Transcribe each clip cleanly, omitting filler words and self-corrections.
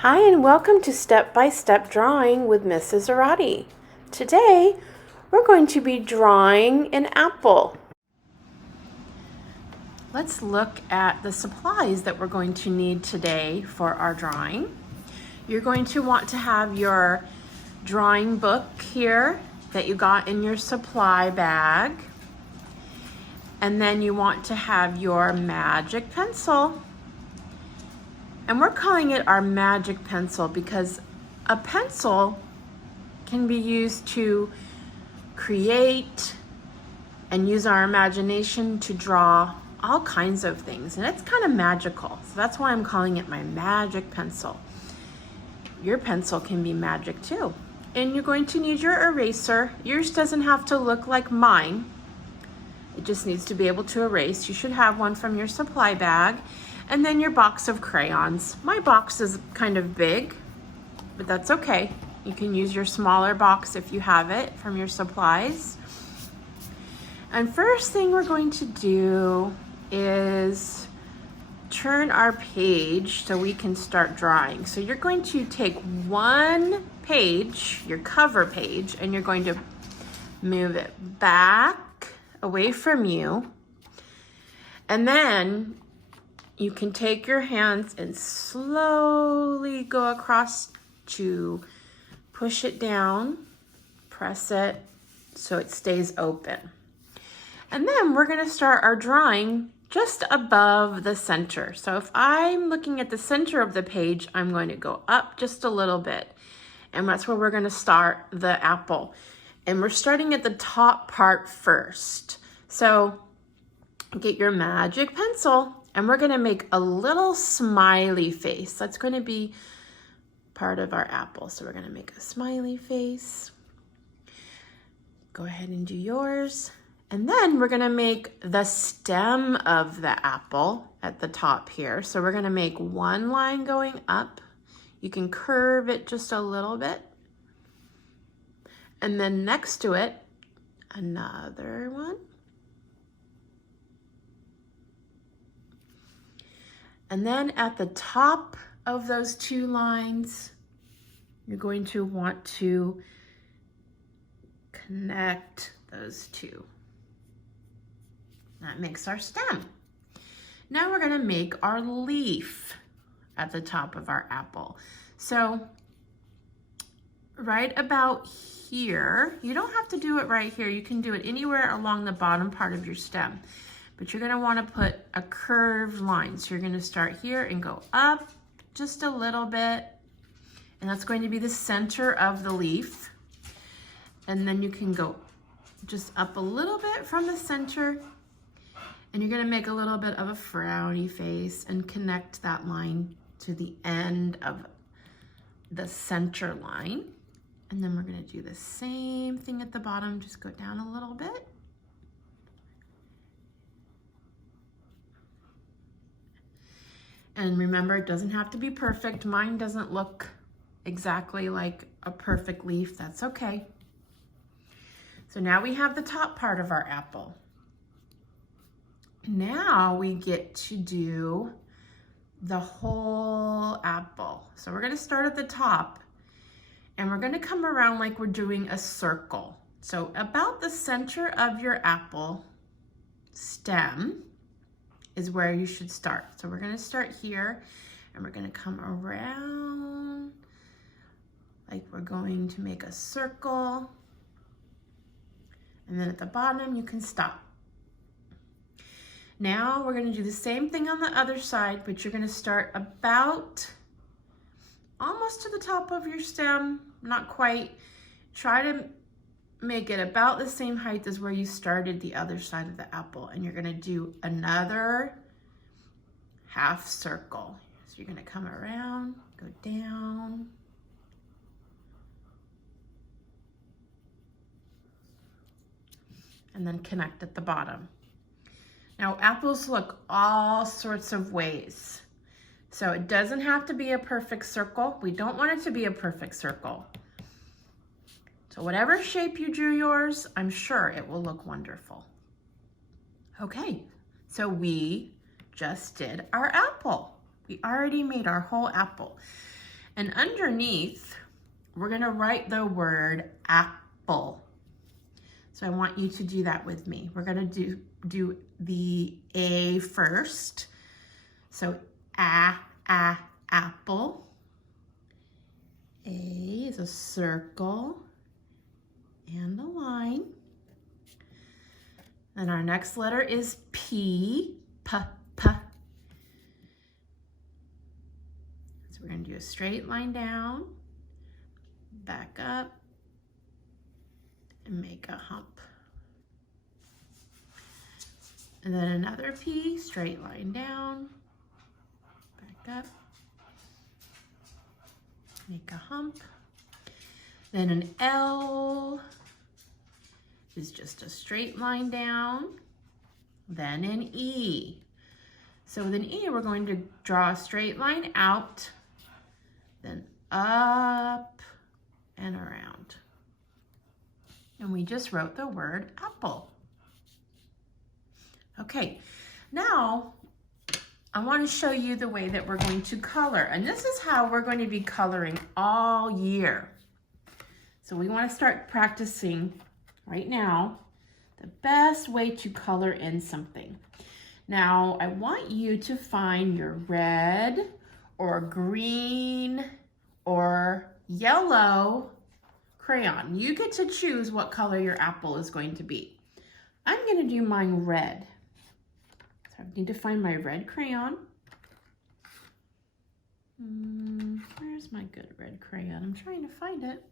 Hi and welcome to Step by Step Drawing with Mrs. Zarate. Today we're going to be drawing an apple. Let's look at the supplies that we're going to need today for our drawing. You're going to want to have your drawing book here that you got in your supply bag. And then you want to have your magic pencil. And we're calling it our magic pencil because a pencil can be used to create and use our imagination to draw all kinds of things. And it's kind of magical. So that's why I'm calling it my magic pencil. Your pencil can be magic too. And you're going to need your eraser. Yours doesn't have to look like mine. It just needs to be able to erase. You should have one from your supply bag. And then your box of crayons. My box is kind of big, but that's okay. You can use your smaller box if you have it from your supplies. And first thing we're going to do is turn our page so we can start drawing. So you're going to take one page, your cover page, and you're going to move it back away from you. And then you can take your hands and slowly go across to push it down, press it so it stays open. And then we're going to start our drawing just above the center. So if I'm looking at the center of the page, I'm going to go up just a little bit. And that's where we're going to start the apple. And we're starting at the top part first. So get your magic pencil. And we're gonna make a little smiley face. That's gonna be part of our apple. So we're gonna make a smiley face. Go ahead and do yours. And then we're gonna make the stem of the apple at the top here. So we're gonna make one line going up. You can curve it just a little bit. And then next to it, another one. And then at the top of those two lines, you're going to want to connect those two. That makes our stem. Now we're going to make our leaf at the top of our apple. So right about here, you don't have to do it right here. You can do it anywhere along the bottom part of your stem. But you're gonna wanna put a curved line. So you're gonna start here and go up just a little bit. And that's going to be the center of the leaf. And then you can go just up a little bit from the center. And you're gonna make a little bit of a frowny face and connect that line to the end of the center line. And then we're gonna do the same thing at the bottom, just go down a little bit. And remember, it doesn't have to be perfect. Mine doesn't look exactly like a perfect leaf. That's okay. So now we have the top part of our apple. Now we get to do the whole apple. So we're gonna start at the top and we're gonna come around like we're doing a circle. So about the center of your apple stem is where you should start. So we're gonna start here and we're gonna come around like we're going to make a circle. And then at the bottom, you can stop. Now we're gonna do the same thing on the other side, but you're gonna start about almost to the top of your stem, not quite. Try to make it about the same height as where you started the other side of the apple. And you're gonna do another half circle. So you're gonna come around, go down. And then connect at the bottom. Now apples look all sorts of ways. So it doesn't have to be a perfect circle. We don't want it to be a perfect circle. So whatever shape you drew yours, I'm sure it will look wonderful. Okay, so we just did our apple. We already made our whole apple. And underneath, we're gonna write the word apple. So I want you to do that with me. We're gonna do the A first. So apple. A is a circle and a line. And our next letter is P, p. So we're gonna do a straight line down, back up, and make a hump. And then another P, straight line down, back up, make a hump. Then an L is just a straight line down, then an E. So with an E, we're going to draw a straight line out, then up and around. And we just wrote the word apple. Okay, now I want to show you the way that we're going to color. And this is how we're going to be coloring all year. So we want to start practicing right now the best way to color in something. Now, I want you to find your red or green or yellow crayon. You get to choose what color your apple is going to be. I'm going to do mine red. So I need to find my red crayon. Where's my good red crayon? I'm trying to find it.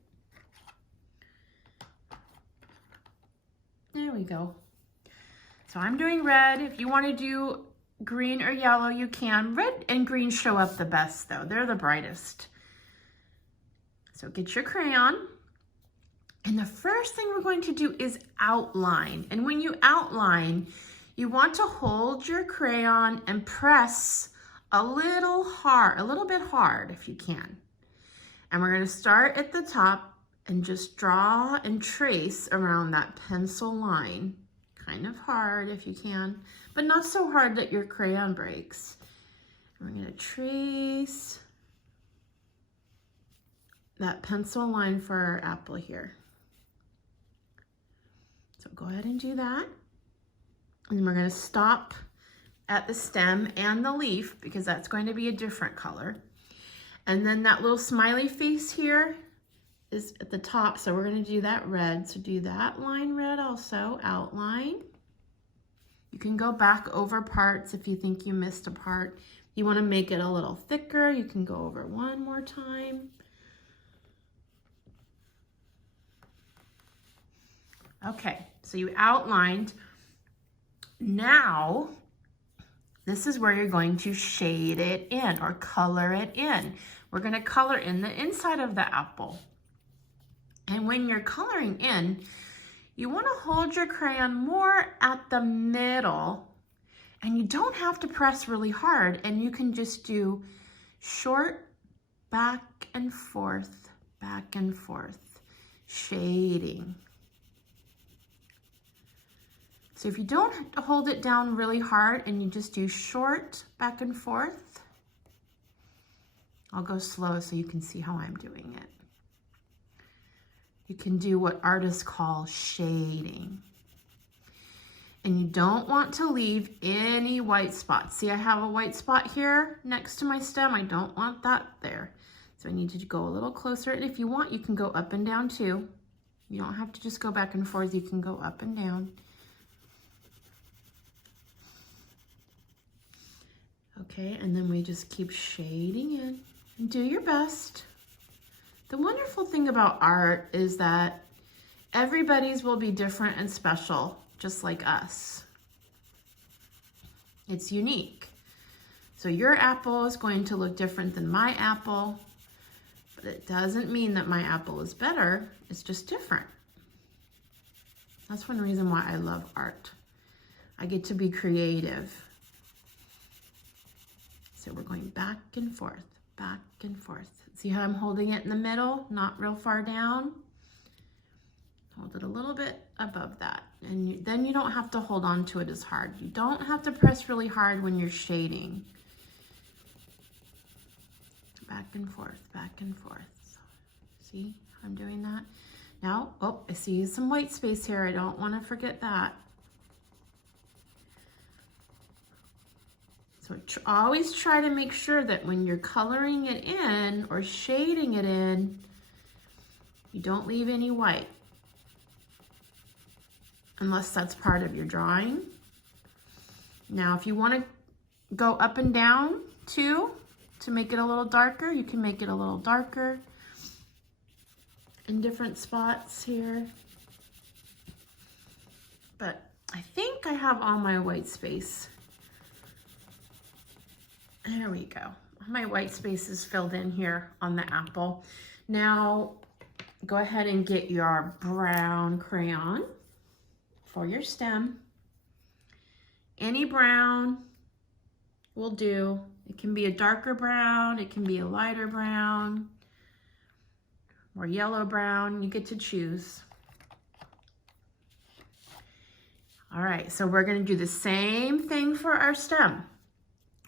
There we go. So I'm doing red. If you want to do green or yellow, you can. Red and green show up the best though. They're the brightest. So get your crayon. And the first thing we're going to do is outline. And when you outline, you want to hold your crayon and press a little bit hard if you can. And we're going to start at the top and just draw and trace around that pencil line. Kind of hard if you can, but not so hard that your crayon breaks. And we're going to trace that pencil line for our apple here. So go ahead and do that. And then we're going to stop at the stem and the leaf because that's going to be a different color. And then that little smiley face here is at the top, so we're going to do that red. So do that line red also, outline. You can go back over parts if you think you missed a part. You want to make it a little thicker, you can go over one more time. Okay, so you outlined. Now, this is where you're going to shade it in or color it in. We're going to color in the inside of the apple. And when you're coloring in, you want to hold your crayon more at the middle, and you don't have to press really hard, and you can just do short back and forth, shading. So if you don't hold it down really hard and you just do short back and forth, I'll go slow so you can see how I'm doing it. You can do what artists call shading. And you don't want to leave any white spots. See, I have a white spot here next to my stem. I don't want that there. So I need you to go a little closer. And if you want, you can go up and down too. You don't have to just go back and forth. You can go up and down. Okay, and then we just keep shading in and do your best. The wonderful thing about art is that everybody's will be different and special, just like us. It's unique. So your apple is going to look different than my apple, but it doesn't mean that my apple is better. It's just different. That's one reason why I love art. I get to be creative. So we're going back and forth, back and forth. See how I'm holding it in the middle, not real far down? Hold it a little bit above that. And then you don't have to hold on to it as hard. You don't have to press really hard when you're shading. back and forth, back and forth. So, see, I'm doing that. Now, oh, I see some white space here. I don't want to forget that. So always try to make sure that when you're coloring it in or shading it in, you don't leave any white, unless that's part of your drawing. Now, if you want to go up and down too, to make it a little darker, you can make it a little darker in different spots here. But I think I have all my white space. There we go. My white space is filled in here on the apple. Now, go ahead and get your brown crayon for your stem. Any brown will do. It can be a darker brown, it can be a lighter brown, or yellow brown, you get to choose. All right, so we're gonna do the same thing for our stem.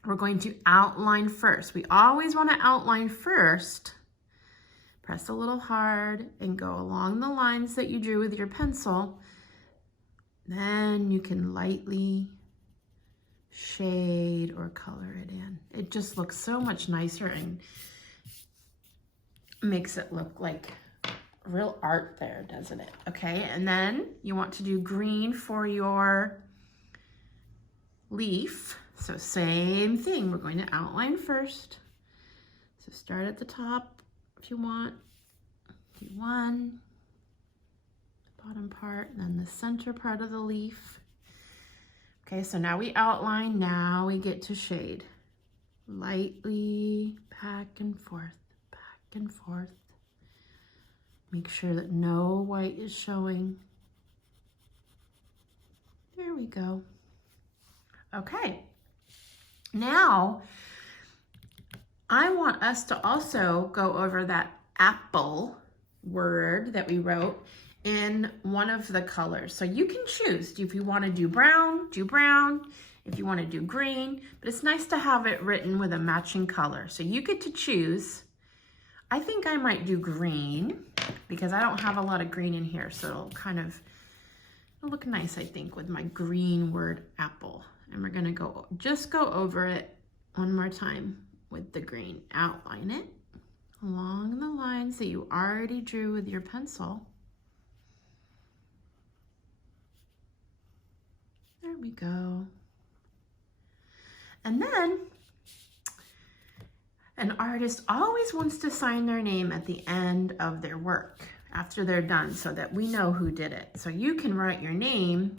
We're going to outline first. We always want to outline first. Press a little hard and go along the lines that you drew with your pencil. Then you can lightly shade or color it in. It just looks so much nicer and makes it look like real art there, doesn't it? Okay, and then you want to do green for your leaf. So same thing, we're going to outline first. So start at the top if you want. Do one, bottom part, and then the center part of the leaf. Okay, so now we outline, now we get to shade. Lightly back and forth, back and forth. Make sure that no white is showing. There we go. Okay. Now, I want us to also go over that apple word that we wrote in one of the colors. So you can choose if you want to do brown, if you want to do green, but it's nice to have it written with a matching color. So you get to choose. I think I might do green because I don't have a lot of green in here, so it'll look nice, I think, with my green word apple. And we're gonna just go over it one more time with the green. Outline it along the lines that you already drew with your pencil. There we go. And then an artist always wants to sign their name at the end of their work after they're done so that we know who did it. So you can write your name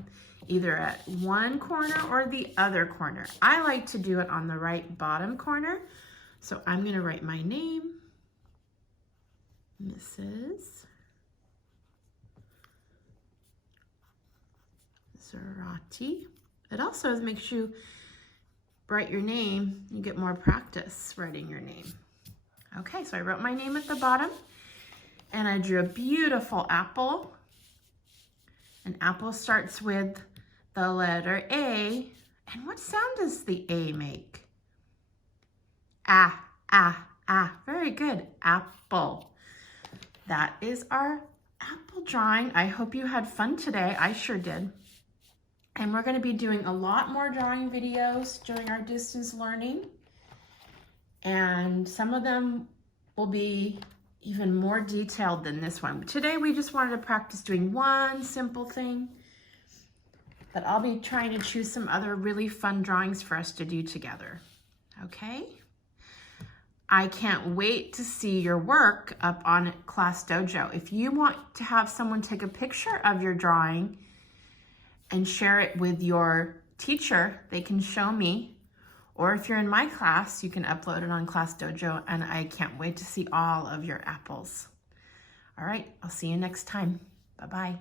either at one corner or the other corner. I like to do it on the right bottom corner. So I'm gonna write my name, Mrs. Zarate. It also makes you write your name, you get more practice writing your name. Okay, so I wrote my name at the bottom and I drew a beautiful apple. An apple starts with the letter A. And what sound does the A make? Ah, ah, ah. Very good. Apple. That is our apple drawing. I hope you had fun today. I sure did. And we're going to be doing a lot more drawing videos during our distance learning. And some of them will be even more detailed than this one. But today we just wanted to practice doing one simple thing. But I'll be trying to choose some other really fun drawings for us to do together. Okay? I can't wait to see your work up on Class Dojo. If you want to have someone take a picture of your drawing and share it with your teacher, they can show me. Or if you're in my class, you can upload it on Class Dojo, and I can't wait to see all of your apples. All right, I'll see you next time. Bye-bye.